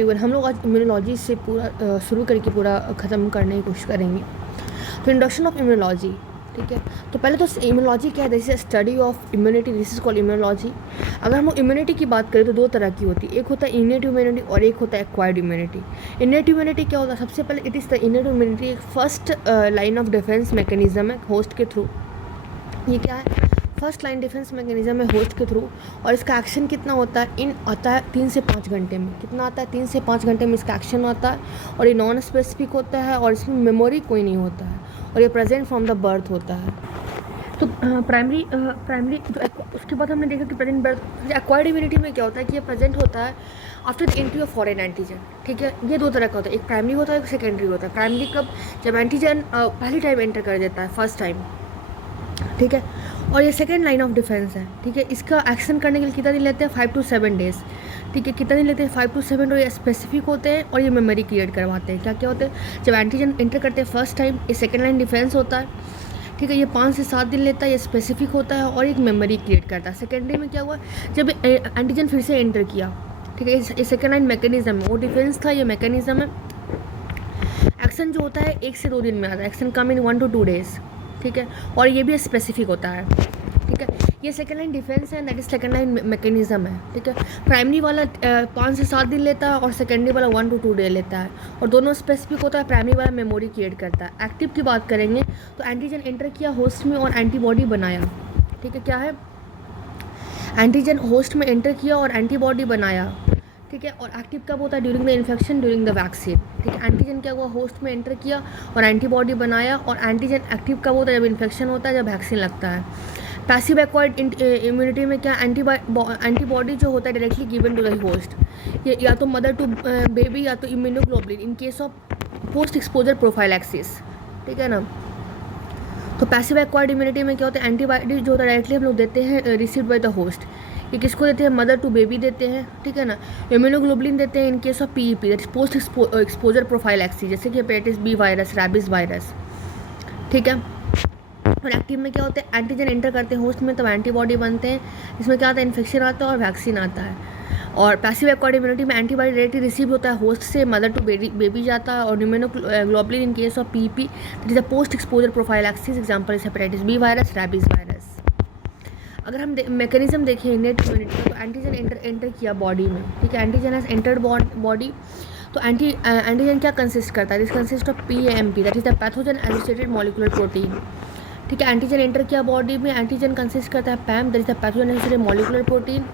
Everyone, हम लोग आज इम्यूनोलॉजी से पूरा शुरू करके पूरा ख़त्म करने की कोशिश करेंगे। तो इंट्रोडक्शन ऑफ इम्यूनोलॉजी, ठीक है। तो पहले तो इम्यूनोलॉजी क्या है, this is study of immunity, this is called immunology. अगर हम लोग इम्यूनिटी की बात करें तो दो तरह की होती है, एक होता है इनेट इम्यूनिटी और एक होता है एक्वायर्ड इम्यूनिटी। इनेट इम्यूनिटी क्या होता है, सबसे पहले it is the innate immunity, एक first line of defence mechanism है होस्ट के थ्रू। ये क्या है, फर्स्ट लाइन डिफेंस मैकेनिज्म है होस्ट के थ्रू, और इसका एक्शन कितना होता है, आता है 3 से 5 घंटे में। कितना आता है, 3 से 5 घंटे में इसका एक्शन आता है, और ये नॉन स्पेसिफिक होता है, और इसमें मेमोरी कोई नहीं होता है, और ये प्रेजेंट फ्रॉम द बर्थ होता है। तो प्राइमरी जो उसके बाद हमने देखा कि प्रेजेंट बर्थ। एक्वायर्ड इम्यूनिटी में क्या होता है कि ये प्रेजेंट होता है after the entry of foreign antigen, ठीक है। ये दो तरह का होता है, एक प्राइमरी होता है, एक सेकेंडरी होता है। प्राइमरी कब, जब एंटीजन पहली टाइम एंटर कर देता है, फर्स्ट टाइम, ठीक है। और ये सेकेंड लाइन ऑफ डिफेंस है, ठीक है। इसका एक्शन करने के लिए कितना दिन लेते हैं, 5 to 7 डेज, ठीक है। कितना दिन लेते हैं, 5 to 7, और ये स्पेसिफिक होते हैं और ये मेमोरी क्रिएट करवाते हैं। क्या क्या होते हैं, जब एंटीजन एंटर करते हैं फर्स्ट टाइम, ये सेकेंड लाइन डिफेंस होता है, ठीक है। ये 5 से 7 दिन लेता है, ये स्पेसिफिक होता है और एक मेमोरी क्रिएट करता है। सेकेंडरी में क्या हुआ, जब एंटीजन फिर से एंटर किया, ठीक है, ये सेकेंड लाइन मैकेनिज्म है, वो डिफेंस था, ये मैकेनिज्म है। एक्शन जो होता है 1 से 2 दिन में आता है, action come in 1 to 2 days, ठीक है। और ये भी स्पेसिफिक होता है, ठीक है। ये सेकेंड लाइन डिफेंस है, that is second line mechanism है, ठीक है। प्राइमरी वाला 5 से 7 दिन लेता है और सेकेंडरी वाला 1 to 2 डे लेता है, और दोनों स्पेसिफिक होता है। प्राइमरी वाला मेमोरी क्रिएट करता है। एक्टिव की बात करेंगे तो एंटीजन एंटर किया होस्ट में और एंटीबॉडी बनाया, ठीक है। क्या है, एंटीजन होस्ट में एंटर किया और एंटीबॉडी बनाया, ठीक है। और एक्टिव कब होता है, during the infection, during the vaccine, ठीक है। एंटीजन क्या हुआ, होस्ट में एंटर किया और एंटीबॉडी बनाया, और एंटीजन एक्टिव कब होता है, जब इन्फेक्शन होता है, जब वैक्सीन लगता है। पैसिव एक्वायर्ड इम्यूनिटी में क्या, एंटीबॉडी जो होता है directly given to the host, ये या तो मदर टू बेबी या तो immunoglobulin in case of post exposure prophylaxis, ठीक है ना। तो पैसिव एक्वायर्ड इम्यूनिटी में क्या होता है, एंटीबॉडी जो होता है डायरेक्टली हम लोग देते हैं रिसीव्ड बाय द होस्ट। ये किसको देते हैं, मदर टू बेबी देते हैं, ठीक है ना। इम्यूनोग्लोबुलिन देते हैं इन case of PEP, that is post exposure prophylaxis, जैसे कि hepatitis B virus, rabies virus, ठीक है। और एक्टिव में क्या होता है, एंटीजन एंटर करते हैं होस्ट में तब एंटीबॉडी बनते हैं, इसमें क्या आता है, इन्फेक्शन आता है और वैक्सीन आता है। और पैसिव एक्वायर्ड इम्यूनिटी में एंटीबॉडी डायरेक्टली रिसीव होता है होस्ट से, मदर टू बेबी जाता है, और immunoglobulin in case of PEP, that is a post exposure prophylaxis, example is hepatitis B virus, rabies virus. अगर हम मैकेनिज्म देखें इनेट इम्यूनिटी, तो एंटीजन एंटर किया बॉडी में, ठीक है। एंटीजन हैज एंटर्ड बॉडी, तो एंटीजन क्या कंसिस्ट करता है, this consist of PAMP, that is the pathogen associated molecular protein, ठीक है। एंटीजन एंटर किया बॉडी में, एंटीजन कंसिस्ट करता है PAM, that is the pathogen associated molecular protein.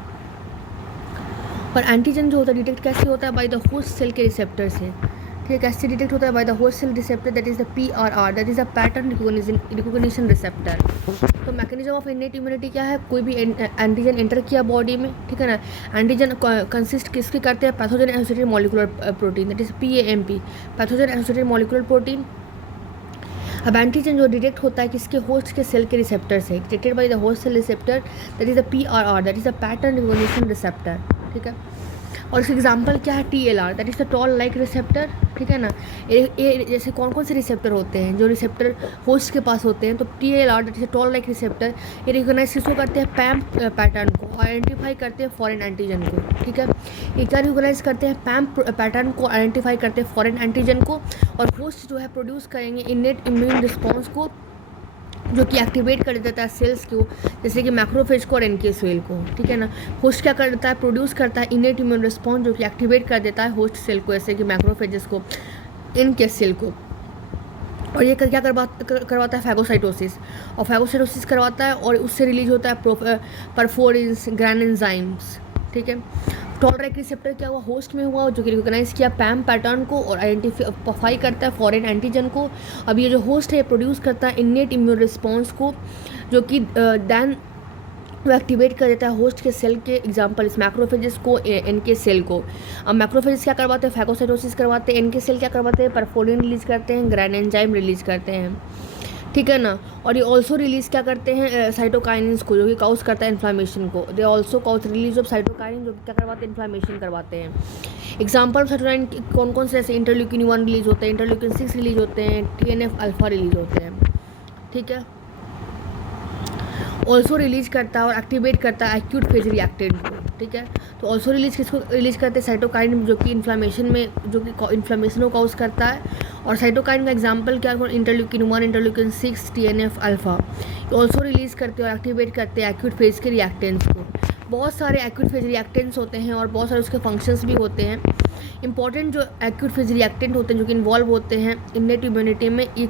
और एंटीजन जो होता है डिटेक्ट कैसे होता है, बाय द होस्ट सेल के रिसेप्टर से, ठीक है। कैसे डिटेक्ट होता है, by the host cell receptor, that is the PRR, that is the pattern recognition receptor. तो मैकेनिज्म ऑफ इनेट इम्यूनिटी क्या है, कोई भी एंटीजन एंटर किया बॉडी में, ठीक है ना। एंटीजन कंसिस्ट किसके करते हैं, pathogen associated molecular protein, that is PAMP, pathogen associated molecular protein. अब एंटीजन जो डिटेक्ट होता है किसके, होस्ट के सेल के रिसेप्टर से, detected by the host cell receptor, that is the PRR, that is the pattern recognition receptor, ठीक है। और इसका एग्जाम्पल क्या है, TLR, that is the toll like receptor, ठीक है ना। ये जैसे कौन कौन से रिसेप्टर होते हैं, जो रिसेप्टर होस्ट के पास होते हैं, तो TLR that is tall like receptor, ये रिकोगनाइज किसको करते हैं, PAM पैटर्न को, आइडेंटिफाई करते हैं फॉरेन एंटीजन को, ठीक है। ये क्या रिकोगनाइज करते हैं, PAM पैटर्न को आइडेंटिफाई करते हैं फॉरेन एंटीजन को, और होस्ट जो है प्रोड्यूस करेंगे इनेट इम्यून रिस्पॉन्स को, जो कि एक्टिवेट कर देता है सेल्स को, जैसे कि मैक्रोफेज को और NK सेल को, ठीक है ना। होस्ट क्या करता है, प्रोड्यूस करता है इनेट इम्यून रिस्पॉन्स, जो कि एक्टिवेट कर देता है होस्ट सेल को, जैसे कि मैक्रोफेजेस को, NK सेल को। और ये क्या करवाता है, फैगोसाइटोसिस, और फैगोसाइटोसिस करवाता है, और उससे रिलीज होता है परफोरिन्स, ग्रैनएंजाइम्स, ठीक है। टॉल लाइक रिसेप्टर क्या हुआ, होस्ट में हुआ, जो कि रिकॉग्नाइज किया PAM पैटर्न को और आइडेंटिफाई करता है फॉरेन एंटीजन को। अब ये जो होस्ट है प्रोड्यूस करता है इनेट इम्यून रिस्पॉन्स को, जो कि देन वो एक्टिवेट कर देता है होस्ट के सेल के, एग्जांपल इस मैक्रोफेजेस को, NK सेल को। अब मैक्रोफेजेस क्या करवाते हैं, फैगोसाइटोसिस करवाते हैं, NK सेल क्या करवाते हैं, परफोरिन रिलीज करते हैं, ग्रैनएंजाइम रिलीज करते हैं, ठीक है ना। और ये ऑल्सो रिलीज़ क्या करते हैं, साइटोकाइनिन्स को, जो कि काउज करता है इन्फ्लामेशन को। They also cause release of cytokinin, जो कि क्या करवाते हैं, इन्फ्लामेशन करवाते हैं। एग्जाम्पल साइटोकाइन कौन कौन से, जैसे इंटरल्यूकिन 1 रिलीज होते हैं, इंटरल्यूकिन 6 रिलीज होते हैं, TNF अल्फा रिलीज होते हैं, ठीक है। ऑल्सो रिलीज करता है और एक्टिवेट करता है एक्यूट फेज रिएक्टेंट को, ठीक है। तो ऑल्सो रिलीज किसको रिलीज करते हैं, साइटोकाइन, जो कि इन्फ्लामेशन को कॉज करता है। और साइटोकाइन का एग्जांपल क्या है, interleukin 1, interleukin 6, TNF alpha, also release करते हैं और एक्टिवेट करते हैं एक्यूट फेज के रिएक्टेंट्स को। बहुत सारे एक्यूट फेज रिएक्टेंट्स होते हैं और बहुत सारे उसके फंक्शंस भी होते हैं। इंपॉर्टेंट जो एक्यूट फेज रिएक्टेंट होते हैं जो कि इन्वॉल्व होते हैं इन्नेट इम्यूनिटी में, ये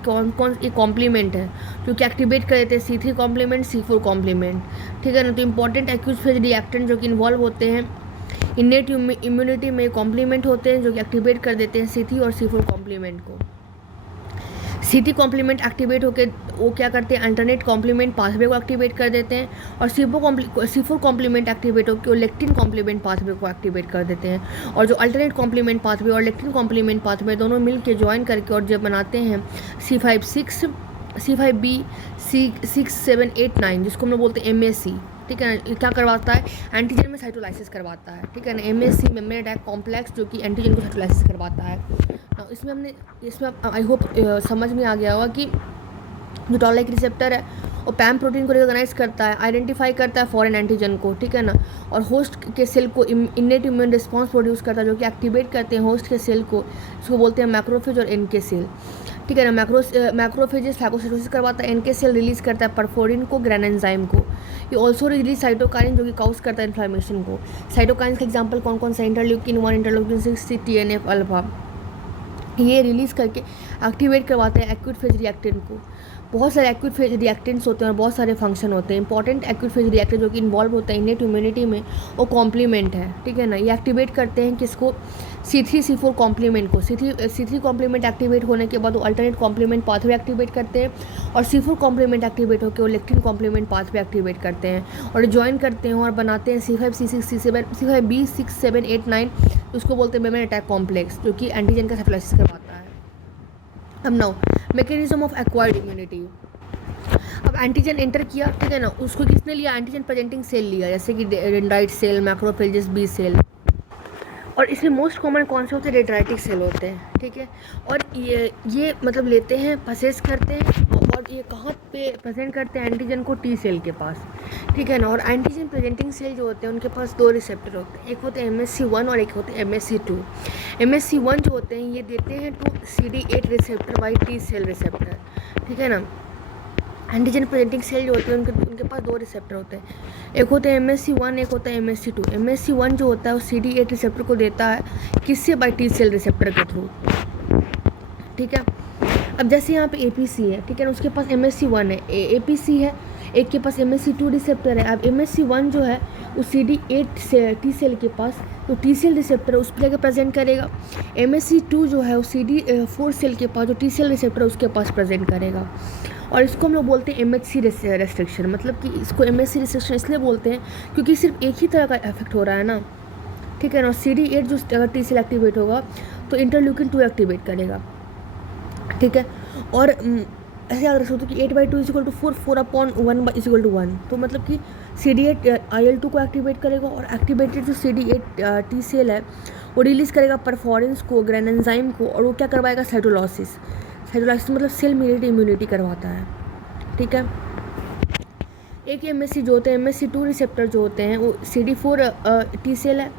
कॉम्प्लीमेंट है जो कि एक्टिवेट कर देते हैं C3 कॉम्प्लीमेंट, C4 कॉम्प्लीमेंट, ठीक है ना। तो इंपॉर्टेंट एक्यूट फेज रिएक्टेंट जो कि इन्वॉल्व होते हैं इन्नेट इम्यूनिटी में कॉम्प्लीमेंट होते हैं जो कि एक्टिवेट कर देते हैं C3 और C4 कॉम्प्लीमेंट को। C3 कॉम्प्लीमेंट एक्टिवेट होकर वो क्या करते हैं, अल्टरनेट कॉम्प्लीमेंट पाथवे को एक्टिवेट कर देते हैं। और C4 कॉम्प्लीमेंट एक्टिवेट होकर लेक्टिन कॉम्प्लीमेंट पाथवे को एक्टिवेट कर देते हैं। और जो अल्टरनेट कॉम्प्लीमेंट पाथवे और लेक्टिन कॉम्प्लीमेंट पाथवे दोनों मिल के ज्वाइन करके और जब बनाते हैं C5B 6, 7, 8, 9, जिसको हम लोग बोलते हैं MSC, ठीक है ना। ये क्या करवाता है, एंटीजन में साइटोलाइसिस करवाता है, ठीक है ना। MSC मेम्ब्रेन अटैक कॉम्प्लेक्स जो कि एंटीजन को साइटोलाइसिस करवाता है। इसमें आई होप समझ में आ गया होगा कि जो टॉल लाइक रिसेप्टर है वो पैम प्रोटीन को रिकॉग्नाइज करता है, आइडेंटिफाई करता है फॉरेन एंटीजन को, ठीक है ना। और होस्ट के सेल को इन्नेट इम्यून रिस्पॉन्स प्रोड्यूस करता है जो कि एक्टिवेट करते हैं होस्ट के सेल को, इसको बोलते हैं मैक्रोफेज और NK सेल, ठीक है ना। मैक्रोफेजेस फैगोसाइटोसिस करवाता है, NK सेल रिलीज करता है परफोरिन को, ग्रेनेंजाइम को। ये ऑल्सो रिलीज साइटोकाइन जो कि काउज करता है इन्फ्लामेशन को। साइटोकाइन का एग्जाम्पल कौन कौन सा, इंटरल्यूकिन 1, इंटरल्यूकिन 6, TNF अल्फा, ये रिलीज़ करके एक्टिवेट करवाते हैं एक्यूट फेज रिएक्टेंट को। बहुत सारे एक्यूट फेज रिएक्टेंट्स होते हैं और बहुत सारे फंक्शन होते हैं। इंपॉर्टेंट एक्यूट फेज रिएक्टेंट जो कि इन्वॉल्व होता है इन्नेट इम्यूनिटी में, वो कॉम्प्लीमेंट है, ठीक है ना। ये एक्टिवेट करते हैं किसको, C3 C4 कॉम्प्लीमेंट को। C3 कॉम्प्लीमेंट एक्टिवेट होने के बाद वो अल्टरनेट कॉम्प्लीमेंट पाथवे एक्टिवेट करते हैं और C4 कॉम्प्लीमेंट एक्टिवेट होकर वो लेक्टिन कॉम्प्लीमेंट पाथवे एक्टिवेट करते हैं और ज्वाइन करते हैं और बनाते हैं C5 C6 C7 C5B 6 7 8 9, उसको बोलते हैं मेम्ब्रेन अटैक कॉम्प्लेक्स जो कि एंटीजन का साइटोलाइसिस करवाता है। अब now mechanism of acquired immunity. अब एंटीजन एंटर किया, ठीक है ना, उसको किसने लिया, एंटीजन प्रेजेंटिंग सेल लिया, जैसे कि dendrite cell, macrophages, B cell. और इसमें मोस्ट कॉमन कौन से होते हैं, डेंड्राइटिक सेल होते हैं, ठीक है। और ये मतलब लेते हैं, पसेस करते हैं और ये कहाँ पे प्रेजेंट करते हैं, एंटीजन को T सेल के पास, ठीक है ना। और एंटीजन प्रेजेंटिंग सेल जो होते हैं उनके पास 2 रिसेप्टर होते हैं, एक होते हैं MSC1 और एक होते हैं MSC2। MSC1 जो होते हैं ये देते हैं to CD8 receptor by T cell receptor, ठीक है ना। एंटीजन प्रेजेंटिंग सेल जो होते हैं उनके पास 2 रिसेप्टर होते हैं, एक होते हैं MSC1, एक होता है MSC2। MSC1 जो होता है वो CD8 रिसेप्टर को देता है, किससे, बाई T सेल रिसेप्टर के थ्रू, ठीक है। अब जैसे यहाँ पे APC है, ठीक है ना, उसके पास MSC1 है, APC है, एक के पास MSC2 रिसेप्टर है। अब MSC1 जो है वो CD8 से T सेल के पास, तो T सेल रिसेप्टर उस पर लेकर प्रेजेंट करेगा। MSC2 जो है वो CD4 सेल के पास, जो T सेल रिसेप्टर उसके पास प्रेजेंट करेगा। और इसको हम लोग बोलते हैं MHC रेस्ट्रिक्शन। मतलब कि इसको MHC रेस्ट्रिक्शन इसलिए बोलते हैं क्योंकि सिर्फ एक ही तरह का इफेक्ट हो रहा है ना, ठीक है ना। CD8 जो अगर T सेल एक्टिवेट होगा तो इंटरल्यूकिन 2 एक्टिवेट करेगा, ठीक है। और ऐसे याद रख सकते हो कि 8/2 = 4, 4/1 = 1। तो मतलब कि CD8 IL-2 को एक्टिवेट करेगा और एक्टिवेटेड जो CD8 T सेल है वो रिलीज़ करेगा परफॉरेंस को, ग्रेनेंजाइम को, और वो क्या करवाएगा, साइटोलाइसिस मतलब सेल मीडिएटेड इम्यूनिटी करवाता है, ठीक है। एक MSC जो होते हैं, MSC2 रिसेप्टर जो होते हैं वो CD4 T सेल है,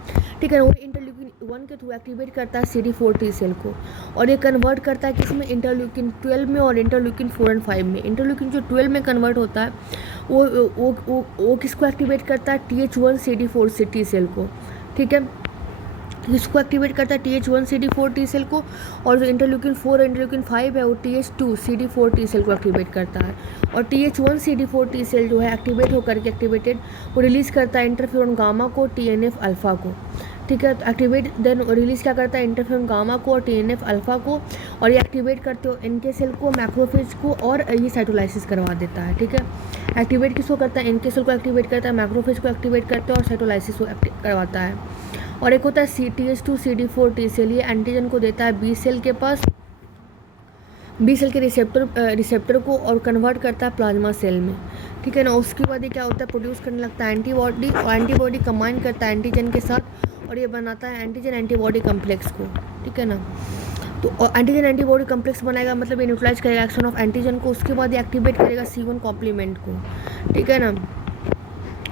ठीक है ना। वो इंटरल्यूकिन 1 के थ्रू एक्टिवेट करता है CD4 T सेल को और ये कन्वर्ट करता है किसमें, इंटरल्यूकिन 12 में और इंटरल्यूकिन 4 और 5 में। इंटरल्यूकिन जो 12 में कन्वर्ट होता है वो किसको एक्टिवेट करता है, TH1 CD4 T सेल को, ठीक है। इसको एक्टिवेट करता है TH1 CD4 T सेल को, और जो इंटरल्यूकिन 4 और इंटरल्यूकिन 5 है वो TH2 CD4 T सेल को एक्टिवेट करता है। और TH1 CD4 T सेल जो है एक्टिवेट होकर के एक्टिवेटेड वो रिलीज़ करता है इंटरफेरोन गामा को, TNF अल्फ़ा को, ठीक है। तो एक्टिवेट देन रिलीज़ क्या करता है, इंटरफेरोन गामा को और TNF अल्फ़ा को, और ये एक्टिवेट करते हो NK सेल को, मैक्रोफेज को, और ये साइटोलाइसिस करवा देता है, ठीक है। एक्टिवेट किसको करता है, NK सेल को एक्टिवेट करता है, मैक्रोफेज को एक्टिवेट करता है और साइटोलाइसिस को करवाता है। और एक होता है TH2 CD4 T सेल, ये एंटीजन को देता है B सेल के पास, B सेल के रिसेप्टर को, और कन्वर्ट करता है प्लाज्मा सेल में, ठीक है ना। उसके बाद ये क्या होता है, प्रोड्यूस करने लगता है एंटीबॉडी, और एंटीबॉडी कंबाइन करता है एंटीजन के साथ और ये बनाता है एंटीजन एंटीबॉडी कम्प्लेक्स को, ठीक है ना। तो एंटीजन एंटीबॉडी कम्प्लेक्स बनाएगा, मतलब ये न्यूट्रलाइज करेगा एक्शन ऑफ एंटीजन को। उसके बाद ये एक्टिवेट करेगा C1 कॉम्प्लीमेंट को, ठीक है ना।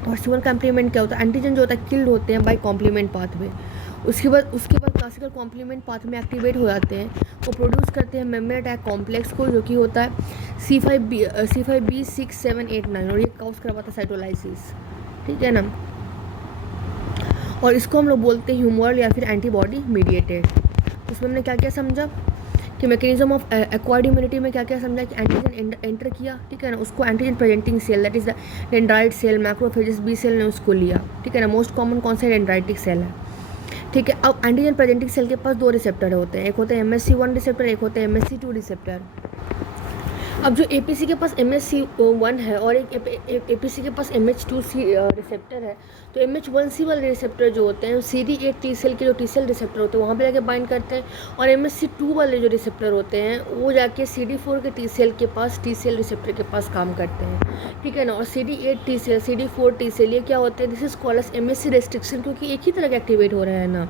और C1 कॉम्प्लीमेंट क्या होता है, एंटीजन जो होता है किल्ड होते हैं बाय कॉम्प्लीमेंट पाथवे। उसके बाद क्लासिकल कॉम्प्लीमेंट पाथवे एक्टिवेट हो जाते हैं, वो प्रोड्यूस करते हैं मेम्ब्रेन अटैक कॉम्प्लेक्स को, जो कि होता है C5b6 7 8 9, और ये काउज करवाता है साइटोलाइसिस, ठीक है ना। और इसको हम लोग बोलते हैं ह्यूमरल या फिर एंटीबॉडी मीडिएटेड। उसमें हमने क्या क्या समझा कि मैकेनिज्म ऑफ एक्वायर्ड इम्यूनिटी में क्या क्या समझा कि एंटीजन एंटर किया, ठीक है ना, उसको antigen presenting cell that is the dendrite cell, macrophages, B cell ने उसको लिया, ठीक है ना। मोस्ट कॉमन कौन सा डेंड्राइटिक सेल है, ठीक है। अब एंटीजन प्रेजेंटिंग सेल के पास 2 रिसेप्टर होते हैं, एक होता है MSC1 रिसेप्टर, एक होता है MSC2 रिसेप्टर। अब जो APC के पास MSC1 है और एक APC के पास MH2C रिसेप्टर है, तो MH1C वाले रिसेप्टर जो होते हैं CD8 T सेल के जो T सेल रिसेप्टर होते हैं वहाँ पे जाके बाइंड करते हैं, और MSC2 वाले जो रिसेप्टर होते हैं वो जाके CD4 के T सेल के पास T सेल रिसेप्टर के पास काम करते हैं, ठीक है ना। और CD8 T cell, CD4 T cell ये क्या होते हैं, this is called as MSC restriction, क्योंकि एक ही तरह के एक्टिवेट हो रहा है ना।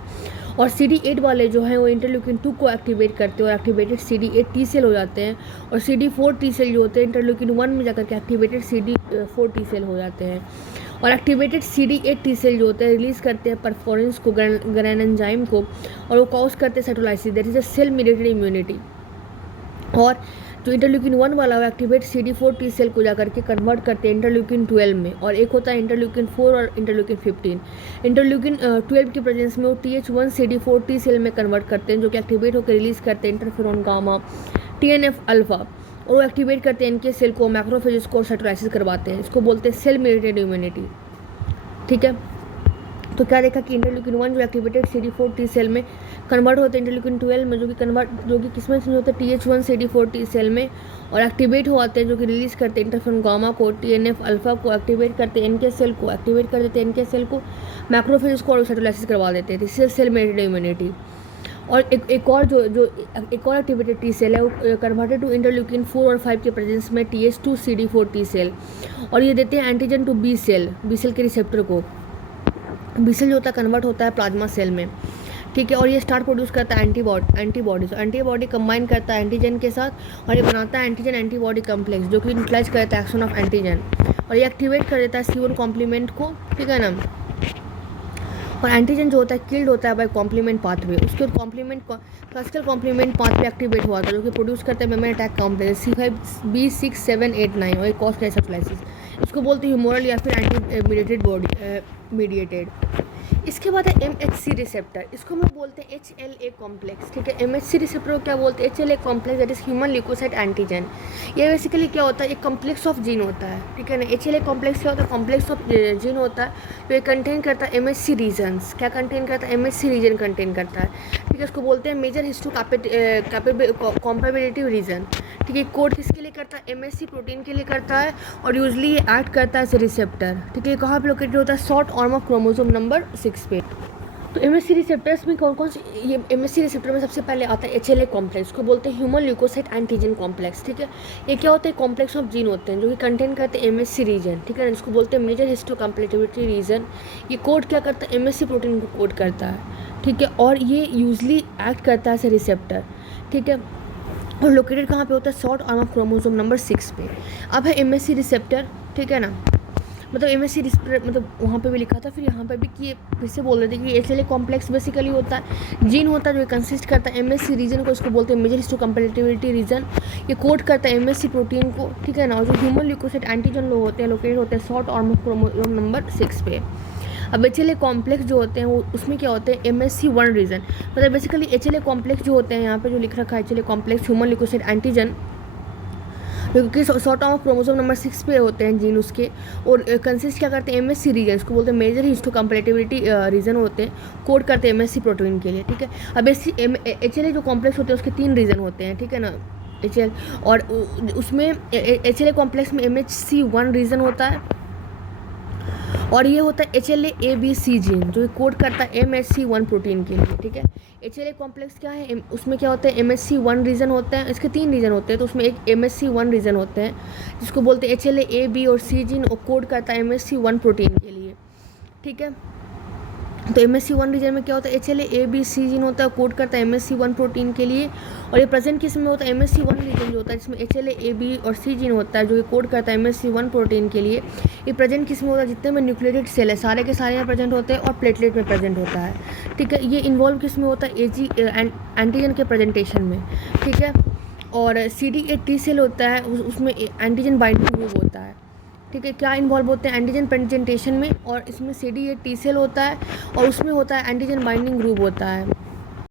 और CD8 वाले जो हैं वो इंटरल्यूकिन 2 को एक्टिवेट करते हैं और एक्टिवेटेड CD8 T सेल हो जाते हैं, और CD4 T सेल जो होते हैं इंटरल्यूकिन 1 में जाकर के एक्टिवेटेड CD4 T सेल हो जाते हैं। और एक्टिवेटेड CD8 T सेल जो होते हैं रिलीज़ करते हैं परफोरेंस को, ग्रैन एंजाइम को, और वो कॉज करते हैं cytolysis, that is a cell mediated immunity. और जो इंटरल्यूकिन 1 वाला वो एक्टिवेट CD4 T सेल को जाकर के कन्वर्ट करते हैं इंटरल्यूकिन 12 में, और एक होता है इंटरल्यूकिन 4 और इंटरल्यूकिन 15। इंटरल्यूकिन 12 की प्रेजेंस में वो TH1 CD4 T सेल में कन्वर्ट करते हैं, जो कि एक्टिवेट होकर रिलीज़ करते हैं इंटरफेरॉन गामा, TNF अल्फा, और वो एक्टिवेट करते हैं इनके सेल को, मैक्रोफेजेस को साइटोलाइसिस करवाते हैं। इसको बोलते हैं सेल मीडिएटेड इम्यूनिटी, ठीक है। तो क्या देखा कि इंटरल्यूकिन 1 जो एक्टिवेटेड CD4 T सेल में कन्वर्ट होते हैं इंटरल्यूकिन 12 में, जो कि किसमें चेंज होता है, TH1 CD4 T सेल में, और एक्टिवेट हो आते हैं, जो कि रिलीज़ करते हैं इंटरफेरॉन गामा को, TNF अल्फा को, एक्टिवेट करते हैं इनके सेल को, एक्टिवेट कर देते हैं इनके सेल को, मैक्रोफेजेस को, और साइटोलाइसिस करवा देते हैं। This is cell mediated immunity. और एक और एक और एक्टिवेटेड टी सेल है वो कन्वर्टेड टू इंटरल्यूकिन 4 और 5 के प्रेजेंस में TH2 CD4 T सेल, और ये देते हैं एंटीजन टू बी सेल के रिसेप्टर को। बी सेल जो होता है कन्वर्ट होता है प्लाज्मा सेल में, ठीक है। और ये स्टार्ट प्रोड्यूस करता है एंटीबॉडी कंबाइन करता है एंटीजन के साथ, और ये बनाता है एंटीजन एंटीबॉडी कम्प्लेक्स, जो कि न्यूट्रलाइज करता है एक्शन ऑफ एंटीजन, और ये एक्टिवेट कर देता है C1 कॉम्प्लीमेंट को, ठीक है ना। और एंटीजन जो होता है किल्ड होता है बाय कॉम्प्लीमेंट पाथवे। उसके बाद क्लासिकल कॉम्प्लीमेंट पाथवे एक्टिवेट हुआ था, जो कि प्रोड्यूस करता है मेम्ब्रेन अटैक कॉम्प्लेक्स C5b6 7 8 9, और एक कॉज साइटोलाइसिस। इसको बोलते हैं ह्यूमरल या फिर एंटी मीडिएटेड। इसके बाद है MHC रिसेप्टर, इसको हम लोग बोलते हैं HLA कॉम्प्लेक्स, ठीक है। MHC रिसेप्टर को क्या बोलते हैं, HLA complex that is human leukocyte antigen. ये बेसिकली क्या होता है, एक कॉम्प्लेक्स ऑफ जीन होता है, ठीक है ना। HLA कॉम्प्लेक्स क्या होता है, कॉम्प्लेक्स ऑफ जीन होता है, तो ये कंटेन करता है MHC रीजन्स। क्या कंटेन करता है, MHC रीजन कंटेन करता है, ठीक है। इसको बोलते हैं मेजर हिस्टोकॉम्पैटिबिलिटी रीजन, ठीक है। कोड किसके लिए करता है, MHC प्रोटीन के लिए करता है, और यूजली ये एक्ट करता है एज रिसेप्टर, ठीक है। कहाँ पे लोकेटेड होता है, short arm of chromosome number 6 पे। तो MHC रिसेप्टर्स में कौन से, ये MHC रिसेप्टर में सबसे पहले आता है HLA कॉम्प्लेक्स, को बोलते हैं ह्यूमन ल्यूकोसाइट एंटीजन कॉम्प्लेक्स, ठीक है। ये क्या होता है, कॉम्प्लेक्स ऑफ जीन होते हैं जो कि कंटेन करते हैं MHC रीजन, ठीक है। इसको बोलते हैं मेजर हिस्टोकॉम्पैटिबिलिटी रीजन। ये कोड क्या करता है, MHC प्रोटीन को कोड करता है, ठीक है। और ये यूजली एक्ट करता है एज रिसेप्टर, ठीक है। और लोकेटेड कहाँ पे होता है, short arm of chromosome number 6 पे। अब है MHC रिसेप्टर, ठीक है ना। मतलब MHC रिसेप्टर मतलब वहाँ पे भी लिखा था, फिर यहाँ पे भी कि फिर से बोल रहे थे कि HLA कॉम्प्लेक्स बेसिकली होता है जीन होता है जो कंसिस्ट करता है MHC रीजन को, इसको बोलते हैं मेजर हिस्टोकॉम्पैटिबिलिटी रीजन। ये कोड करता है MHC प्रोटीन को, ठीक है ना। और जो ह्यूमन ल्यूकोसाइट एंटीजन लोग होते हैं लोकेटेड होते हैं short arm of chromosome number 6 पे। अब HLA कॉम्प्लेक्स जो होते हैं वो उसमें क्या होते हैं, MHC1 रीजन, मतलब बेसिकली HLA कॉम्प्लेक्स जो होते हैं यहाँ पे जो लिख रखा है HLA complex human leukocyte antigen, क्योंकि short arm of chromosome number 6 पे होते हैं जीन उसके, और कंसिस्ट क्या करते हैं MHC रीजन, इसको बोलते हैं मेजर हिस्टोकॉम्पैटिबिलिटी रीजन होते हैं, कोड करते हैं MHC प्रोटीन के लिए, ठीक है। अब HLA जो कॉम्प्लेक्स होते हैं उसके 3 रीजन होते हैं, ठीक है ना। HL और उसमें HLA कॉम्प्लेक्स में MHC1 रीजन होता है, और ये होता है HLA-ABC जीन जो कोड करता है MHC1 प्रोटीन के लिए, ठीक है। HLA कॉम्प्लेक्स क्या है, उसमें क्या होता है MHC1 रीजन होता है, इसके 3 रीजन होते हैं, तो उसमें एक MHC1 रीजन होते हैं जिसको बोलते हैं HLA-A, B और C जीन, और कोड करता है MHC1 प्रोटीन के लिए, ठीक है। तो MSC1 रीजन में क्या होता है, HLA-A-B-C जीन होता है, कोड करता है MSC1 प्रोटीन के लिए। और ये प्रेजेंट किस में होता है, MSC1 रीजन जो होता है जिसमें HLA-A-B और C जीन होता है जो ये कोड करता है MSC1 प्रोटीन के लिए। ये प्रेजेंट किस में होता है, जितने में न्यूक्लिएटेड सेल है सारे के सारे यहाँ प्रेजेंट होते हैं और प्लेटलेट में प्रेजेंट होता है। ठीक है, ये इन्वॉल्व किस में होता है, एंटीजन के प्रेजेंटेशन में। ठीक है, और CD8 T सेल होता है, उसमें एंटीजन बाइंडिंग ग्रुप होता है। ठीक है, क्या इन्वॉल्व होते हैं, एंटीजन प्रेजेंटेशन में, और इसमें CD8 T सेल होता है और उसमें होता है एंटीजन बाइंडिंग ग्रुप होता है।